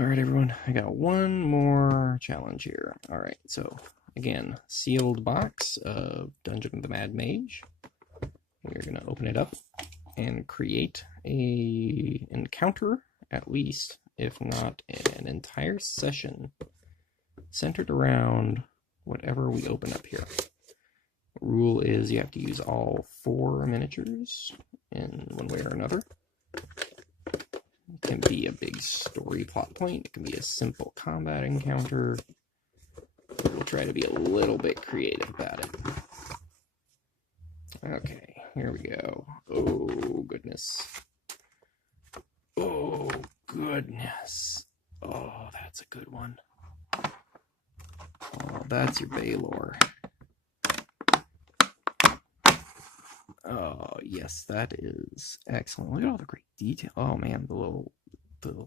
All right, everyone, I got one more challenge here. All right, so again, sealed box of Dungeon of the Mad Mage. We're gonna open it up and create a encounter, at least, if not an entire session, centered around whatever we open up here. Rule is you have to use all 4 miniatures in one way or another. It can be a big story plot point. It can be a simple combat encounter. We'll try to be a little bit creative about it. Okay, here we go. Oh, goodness. Oh, goodness. Oh, that's a good one. Oh, that's your Baylor. Oh, yes, that is excellent. Look at all the great detail. Oh, man, the little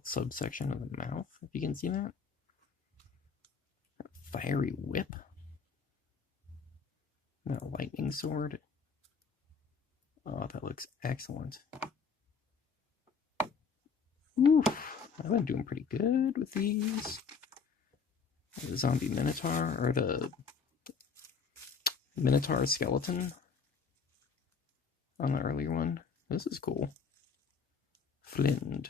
subsection of the mouth, if you can see that. Fiery whip. And a lightning sword. Oh, that looks excellent. Oof, I've been doing pretty good with these. The zombie minotaur, or the minotaur skeleton on the earlier one. This is cool. Flint.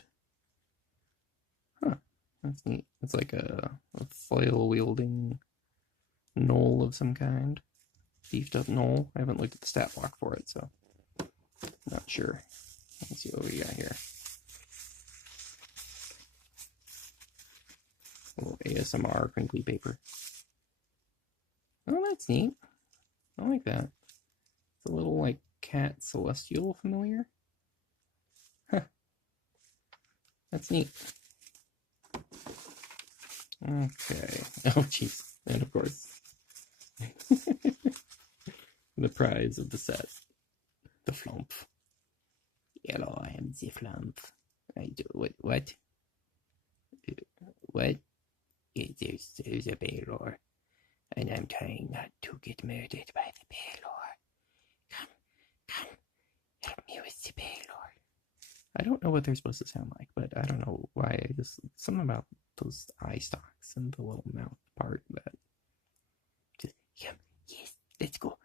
Huh, that's neat. It's like a flail-wielding gnoll of some kind. Beefed up gnoll. I haven't looked at the stat block for it, so not sure. Let's see what we got here. A little ASMR crinkly paper. Oh, that's neat. I like that. It's a little, like, cat celestial familiar. Huh. That's neat. Okay. Oh, jeez. And, of course, the prize of the set. The Flumpf. Hello, I am the Flumpf. I do... What? What? There's a Baylor, and I'm trying not to get murdered by the Baylor. Come, help me with the Baylor. I don't know what they're supposed to sound like, but I don't know why. I just something about those eye stalks and the little mouth part that just yes, let's go.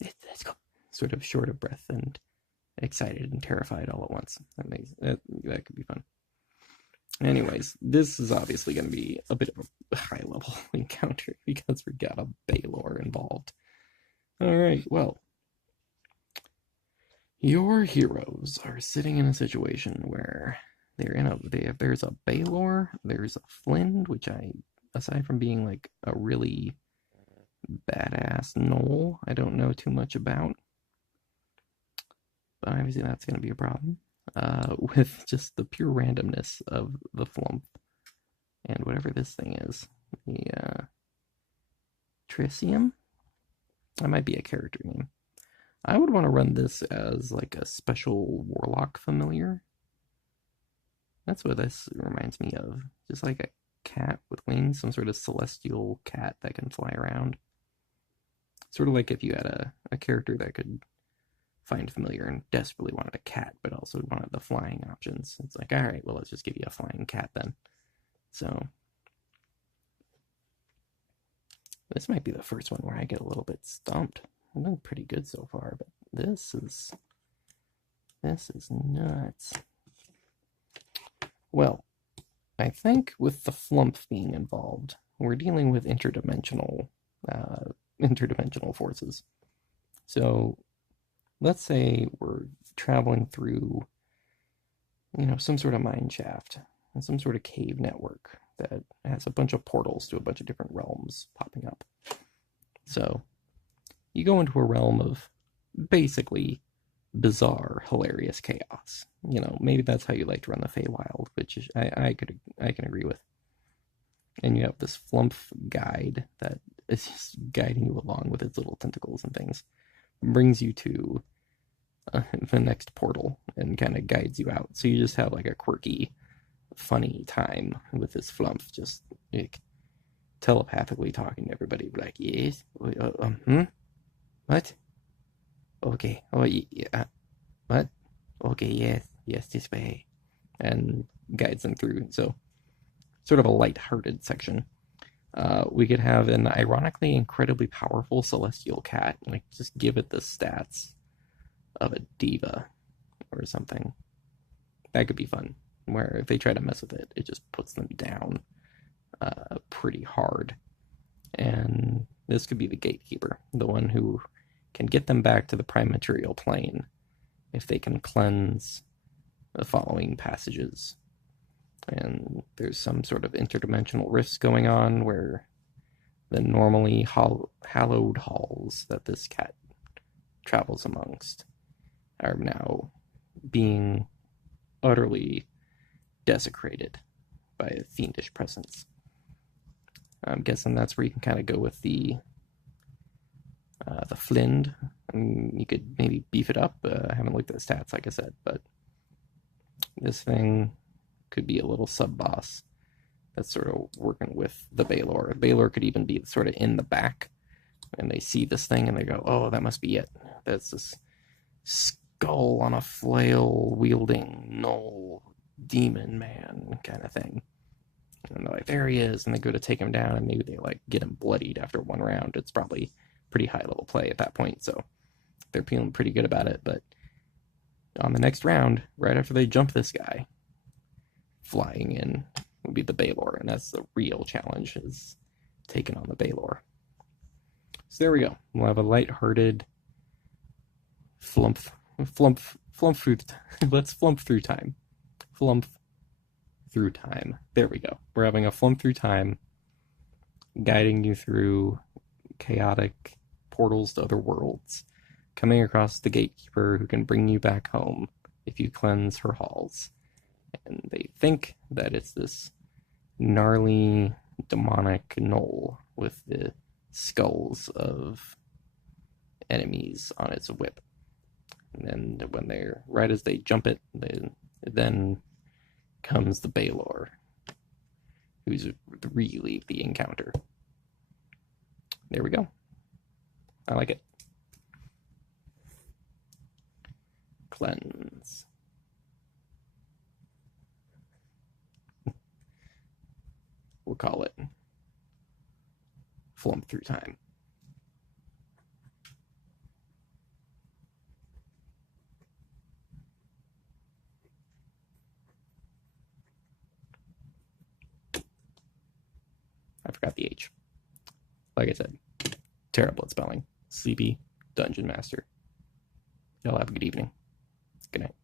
Let's go. Sort of short of breath and excited and terrified all at once. That could be fun. Anyways, this is obviously going to be a bit of a high-level encounter because we got a Baylor involved. Alright, well, your heroes are sitting in a situation where there's a Baylor, there's a Flynn, which aside from being like a really badass gnoll, I don't know too much about. But obviously that's going to be a problem. With just the pure randomness of the Flumpf and whatever this thing is. The Tritium? That might be a character name. I would want to run this as like a special warlock familiar. That's what this reminds me of. Just like a cat with wings, some sort of celestial cat that can fly around. Sort of like if you had a character that could find familiar and desperately wanted a cat, but also wanted the flying options. It's like, all right, well, let's just give you a flying cat then. So this might be the first one where I get a little bit stumped. I've done pretty good so far, but this is nuts. Well, I think with the Flumpf being involved, we're dealing with interdimensional forces. So let's say we're traveling through, some sort of mine shaft and some sort of cave network that has a bunch of portals to a bunch of different realms popping up. So you go into a realm of basically bizarre, hilarious chaos. Maybe that's how you like to run the Feywild, which is, I can agree with. And you have this Flumpf guide that is just guiding you along with its little tentacles and things. Brings you to the next portal and kind of guides you out. So you just have like a quirky, funny time with this Flumpf, just like telepathically talking to everybody. Like, yes, what? Okay, oh yeah, what? Okay, yes, this way. and guides them through. So, sort of a light-hearted section. We could have an ironically incredibly powerful celestial cat, like just give it the stats of a diva or something. That could be fun. Where if they try to mess with it, it just puts them down pretty hard. And this could be the gatekeeper, the one who can get them back to the prime material plane if they can cleanse the following passages. And there's some sort of interdimensional rifts going on where the normally hallowed halls that this cat travels amongst are now being utterly desecrated by a fiendish presence. I'm guessing that's where you can kind of go with the Flind. And you could maybe beef it up. I haven't looked at the stats, like I said, but this thing could be a little sub-boss that's sort of working with the Baylor. Baylor could even be sort of in the back, and they see this thing and they go, oh, that must be it. That's this skull on a flail-wielding gnoll demon man kind of thing. And they're like, there he is, and they go to take him down, and maybe they like get him bloodied after one round. It's probably pretty high level play at that point, so they're feeling pretty good about it. But on the next round, right after they jump this guy, flying in would be the Baylor, and that's the real challenge, is taking on the Baylor. So there we go. We'll have a light-hearted Flumpf through. Let's flump through time. Flumpf through time. There we go. We're having a flump through time, guiding you through chaotic portals to other worlds, coming across the gatekeeper who can bring you back home if you cleanse her halls. And they think that it's this gnarly, demonic gnoll with the skulls of enemies on its whip. And then when they're right as they jump it, then comes the Baylor, who's really the encounter. There we go. I like it. Cleanse. We'll call it Flump Through Time. I forgot the H. Like I said, terrible at spelling. Sleepy Dungeon Master. Y'all have a good evening. Good night.